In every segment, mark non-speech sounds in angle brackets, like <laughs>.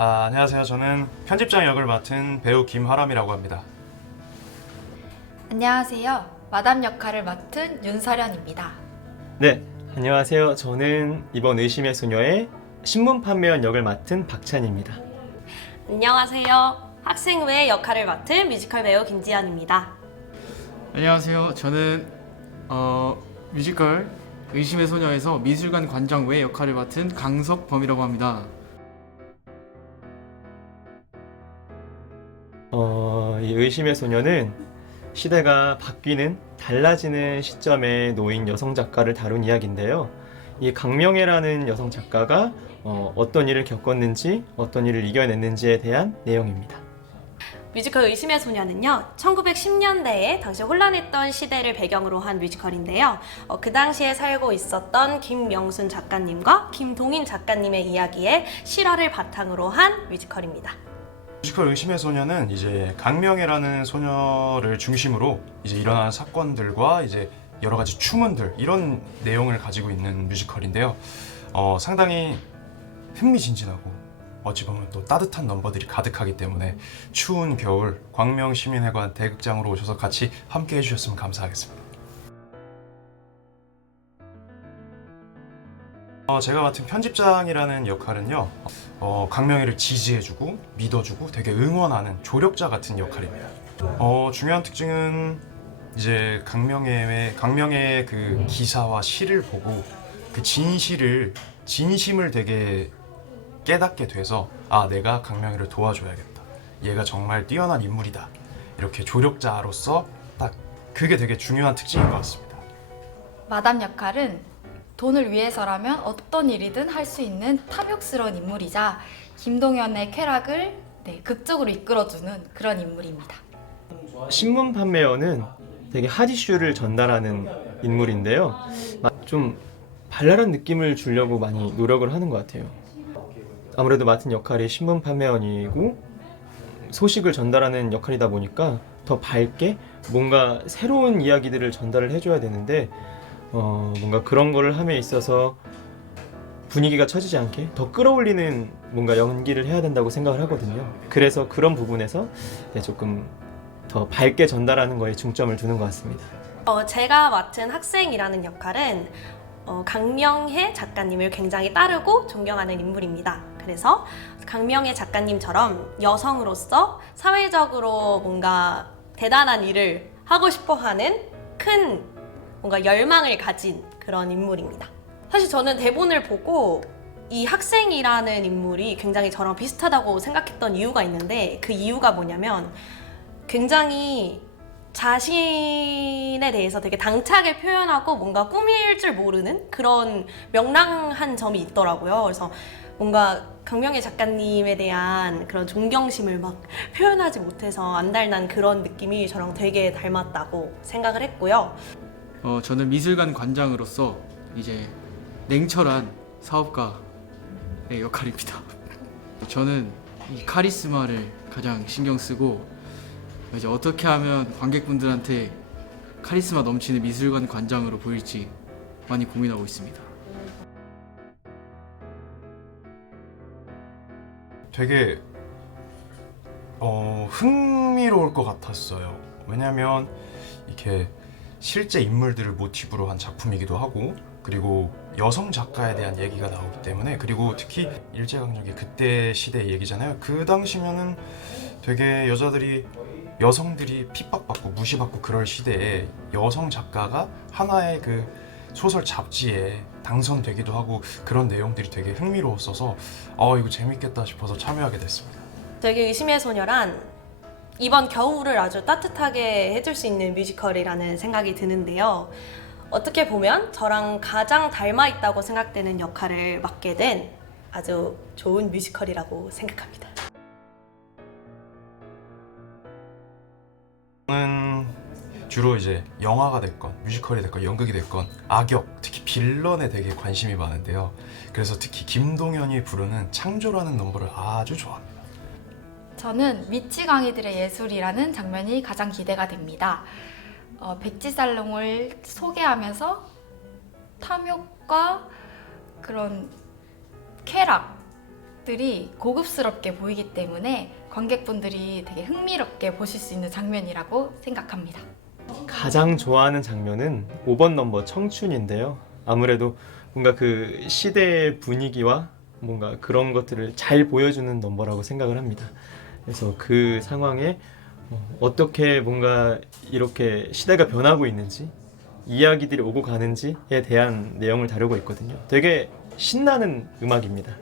아, 안녕하세요. 저는 편집장 역을 맡은 배우 김하람이라고 합니다. 안녕하세요. 마담 역할을 맡은 윤서련입니다. 네, 안녕하세요. 저는 이번 의심의 소녀의 신문 판매원 역을 맡은 박찬입니다. 안녕하세요. 학생 외 역할을 맡은 뮤지컬 배우 김지연입니다. 안녕하세요. 저는 어, 뮤지컬 의심의 소녀에서 미술관 관장 외 역할을 맡은 강석범이라고 합니다. 어, 이 의심의 소녀는 시대가 바뀌는 달라지는 시점에 놓인 여성 작가를 다룬 이야기인데요. 이 강명애라는 여성 작가가 어, 어떤 일을 겪었는지, 어떤 일을 이겨냈는지에 대한 내용입니다. 뮤지컬 의심의 소녀는요, 1910년대에 당시 혼란했던 시대를 배경으로 한 뮤지컬인데요. 어, 그 당시에 살고 있었던 김명순 작가님과 김동인 작가님의 이야기에 실화를 바탕으로 한 뮤지컬입니다. 뮤지컬 의심의 소녀는 이제 강명애라는 소녀를 중심으로 이제 일어난 사건들과 이제 여러 가지 추문들 이런 내용을 가지고 있는 뮤지컬인데요. 어, 상당히 흥미진진하고 어찌 보면 또 따뜻한 넘버들이 가득하기 때문에 추운 겨울 광명 시민회관 대극장으로 오셔서 같이 함께 해주셨으면 감사하겠습니다. 어, 제가 맡은 편집장이라는 역할은요, 어, 강명희를 지지해주고 믿어주고 되게 응원하는 조력자 같은 역할입니다. 어, 중요한 특징은 이제 강명혜의 강명혜의 그 기사와 시를 보고 그 진실을 진심을 되게 깨닫게 돼서 아 내가 강명희를 도와줘야겠다. 얘가 정말 뛰어난 인물이다. 이렇게 조력자로서 딱 그게 되게 중요한 특징인 것 같습니다. 마담 역할은 돈을 위해서라면 어떤 일이든 할 수 있는 탐욕스러운 인물이자 김동현의 쾌락을 네, 극적으로 이끌어주는 그런 인물입니다. 신문 판매원은 되게 핫 이슈를 전달하는 인물인데요. 막좀 발랄한 느낌을 주려고 많이 노력을 하는 것 같아요. 아무래도 맡은 역할이 신문 판매원이고 소식을 전달하는 역할이다 보니까 더 밝게 뭔가 새로운 이야기들을 전달을 해줘야 되는데 어, 뭔가 그런 거를 함에 있어서 분위기가 처지지 않게 더 끌어올리는 뭔가 연기를 해야 된다고 생각을 하거든요. 그래서 그런 부분에서 네, 조금 더 밝게 전달하는 거에 중점을 두는 것 같습니다. 어, 제가 맡은 학생이라는 역할은 어, 강명혜 작가님을 굉장히 따르고 존경하는 인물입니다. 그래서 강명혜 작가님처럼 여성으로서 사회적으로 뭔가 대단한 일을 하고 싶어 하는 큰 뭔가 열망을 가진 그런 인물입니다. 사실 저는 대본을 보고 이 학생이라는 인물이 굉장히 저랑 비슷하다고 생각했던 이유가 있는데 그 이유가 뭐냐면 굉장히 자신에 대해서 되게 당차게 표현하고 뭔가 꾸밀 줄 모르는 그런 명랑한 점이 있더라고요. 그래서 뭔가 강명희 작가님에 대한 그런 존경심을 막 <laughs> 표현하지 못해서 안달난 그런 느낌이 저랑 되게 닮았다고 생각을 했고요. 어, 저는 미술관 관장으로서 이제 냉철한 사업가의 역할입니다. <laughs> 저는 이 카리스마를 가장 신경 쓰고 이제 어떻게 하면 관객분들한테 카리스마 넘치는 미술관 관장으로 보일지 많이 고민하고 있습니다. 되게 어, 흥미로울 것 같았어요. 왜냐하면 이렇게 실제 인물들을 모티브로 한 작품이기도 하고 그리고 여성 작가에 대한 얘기가 나오기 때문에 그리고 특히 일제강점기 그때 시대 얘기잖아요. 그 당시면은 되게 여자들이 여성들이 핍박받고 무시받고 그럴 시대에 여성 작가가 하나의 그 소설 잡지에 당선되기도 하고 그런 내용들이 되게 흥미로웠어서 어 이거 재밌겠다 싶어서 참여하게 됐습니다. 되게 의심의 소녀란 이번 겨울을 아주 따뜻하게 해줄 수 있는 뮤지컬이라는 생각이 드는데요. 어떻게 보면 저랑 가장 닮아 있다고 생각되는 역할을 맡게 된 아주 좋은 뮤지컬이라고 생각합니다. 저는 주로 이제 영화가 됐건 뮤지컬이 됐건 연극이 됐건 악역 특히 빌런에 되게 관심이 많은데요. 그래서 특히 김동현이 부르는 창조라는 넘버를 아주 좋아합니다. 저는 미치광이들의 예술이라는 장면이 가장 기대가 됩니다. 어, 백지살롱을 소개하면서 탐욕과 그런 쾌락 캐릭들이 고급스럽게 보이기 때문에 관객분들이 되게 흥미롭게 보실 수 있는 장면이라고 생각합니다. 가장 좋아하는 장면은 5번 넘버 청춘인데요. 아무래도 뭔가 그 시대의 분위기와 뭔가 그런 것들을 잘 보여주는 넘버라고 생각을 합니다. 그래서 그 상황에 어, 어떻게 뭔가 이렇게 시대가 변하고 있는지 이야기들이 오고 가는지에 대한 내용을 다루고 있거든요. 되게 신나는 음악입니다.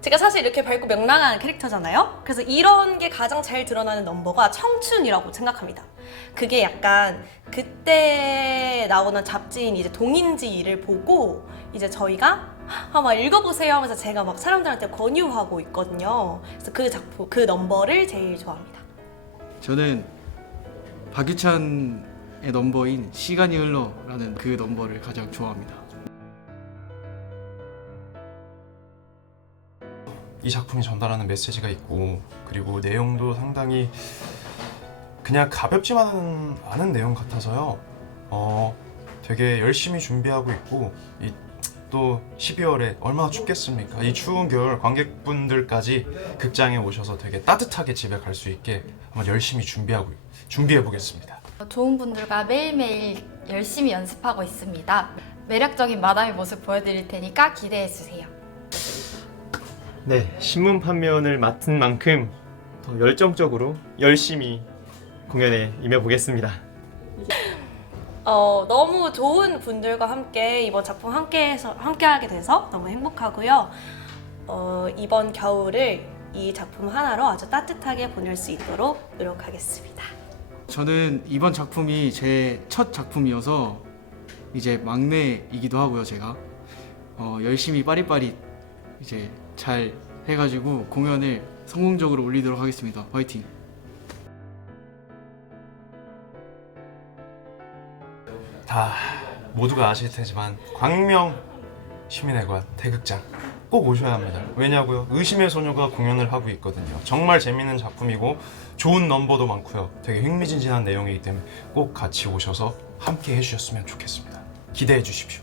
제가 사실 이렇게 밝고 명랑한 캐릭터잖아요. 그래서 이런 게 가장 잘 드러나는 넘버가 청춘이라고 생각합니다. 그게 약간 그때 나오는 잡지인 이제 동인지를 보고 이제 저희가 한번 읽어보세요 하면서 제가 막 사람들한테 권유하고 있거든요. 그래서 그 작품, 그 넘버를 제일 좋아합니다. 저는 박유찬의 넘버인 시간이 흘러라는 그 넘버를 가장 좋아합니다. 이 작품이 전달하는 메시지가 있고 그리고 내용도 상당히 그냥 가볍지만은 않은 내용 같아서요. 어, 되게 열심히 준비하고 있고 이, 또 12월에 얼마나 춥겠습니까? 이 추운 겨울 관객분들까지 극장에 오셔서 되게 따뜻하게 집에 갈 수 있게 한번 열심히 준비하고 준비해 보겠습니다. 좋은 분들과 매일매일 열심히 연습하고 있습니다. 매력적인 마담의 모습 보여드릴 테니까 기대해 주세요. 네, 신문 판매원을 맡은 만큼 더 열정적으로 열심히 공연에 임해 보겠습니다. 어, 너무 좋은 분들과 함께 이번 작품 함께해서 함께하게 돼서 너무 행복하고요. 어, 이번 겨울을 이 작품 하나로 아주 따뜻하게 보낼 수 있도록 노력하겠습니다. 저는 이번 작품이 제 첫 작품이어서 이제 막내이기도 하고요, 제가 어, 열심히 빠릿빠릿 이제 잘 해가지고 공연을 성공적으로 올리도록 하겠습니다. 화이팅! 다 모두가 아실 테지만 광명 시민회관 대극장 꼭 오셔야 합니다. 왜냐고요? 의심의 소녀가 공연을 하고 있거든요. 정말 재밌는 작품이고 좋은 넘버도 많고요. 되게 흥미진진한 내용이기 때문에 꼭 같이 오셔서 함께 해주셨으면 좋겠습니다. 기대해 주십시오.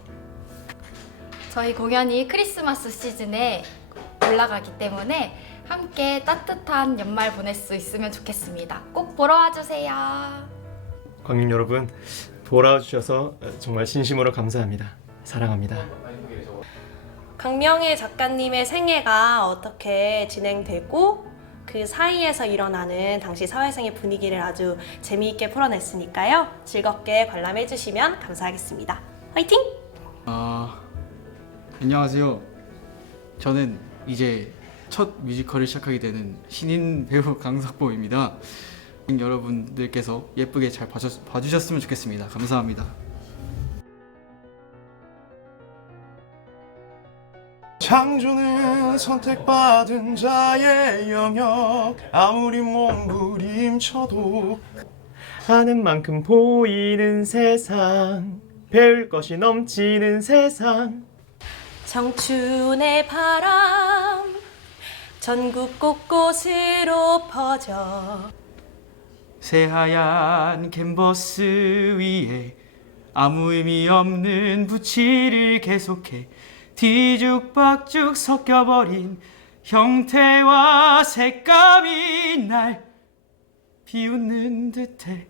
저희 공연이 크리스마스 시즌에 올라가기 때문에 함께 따뜻한 연말 보낼 수 있으면 좋겠습니다. 꼭 보러 와주세요. 관객 여러분 돌아와 주셔서 정말 진심으로 감사합니다. 사랑합니다. 강명애 작가님의 생애가 어떻게 진행되고 그 사이에서 일어나는 당시 사회생의 분위기를 아주 재미있게 풀어냈으니까요. 즐겁게 관람해 주시면 감사하겠습니다. 화이팅! 아, 안녕하세요. 저는 이제 첫 뮤지컬을 시작하게 되는 신인 배우 강석보입니다. 여러분들께서 예쁘게 잘 봐주, 봐주셨으면 좋겠습니다. 감사합니다. 창조는 선택받은 자의 영역 아무리 몸부림쳐도 하는 만큼 보이는 세상 배울 것이 넘치는 세상 청춘의 바람 전국 곳곳으로 퍼져 새하얀 캔버스 위에 아무 의미 없는 부치를 계속해 뒤죽박죽 섞여버린 형태와 색감이 날 비웃는 듯해